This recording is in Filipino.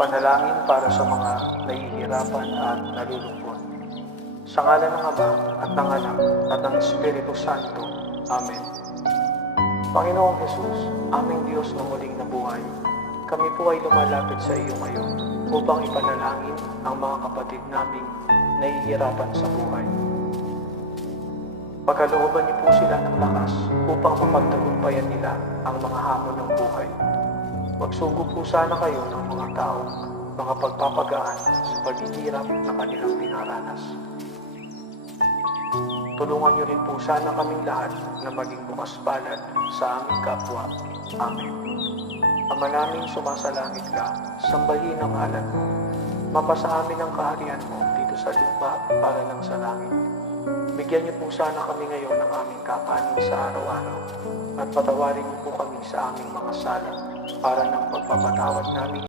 Panalangin para sa mga nahihirapan at nalulungkot. Sa ngalan ng Ama at ng Anak at ng Espiritu Santo. Amen. Panginoong Jesus, aming Diyos na muling nabuhay, kami po ay lumalapit sa iyo ngayon upang ipanalangin ang mga kapatid naming nahihirapan sa buhay. Pagkalooban niyo po sila ng lakas upang mapagtagumpayan nila ang mga hamon ng buhay. Magsugo po sana kayo ng mga taong mga pagpapagaan sa paghihirap na kanilang dinaranas. Tulungan niyo rin po sana kaming lahat na maging bukas palad sa aming kapwa. Amen. Ama naming sumasalangit ka, sambahin ang ngalan mo. Mapasa amin ang kaharian mo dito sa lupa para lang sa langit. Bigyan niyo po sana kami ngayon ng aming kakanin sa araw-araw at patawarin niyo po kami sa aming mga sala para ng pagpapatawad namin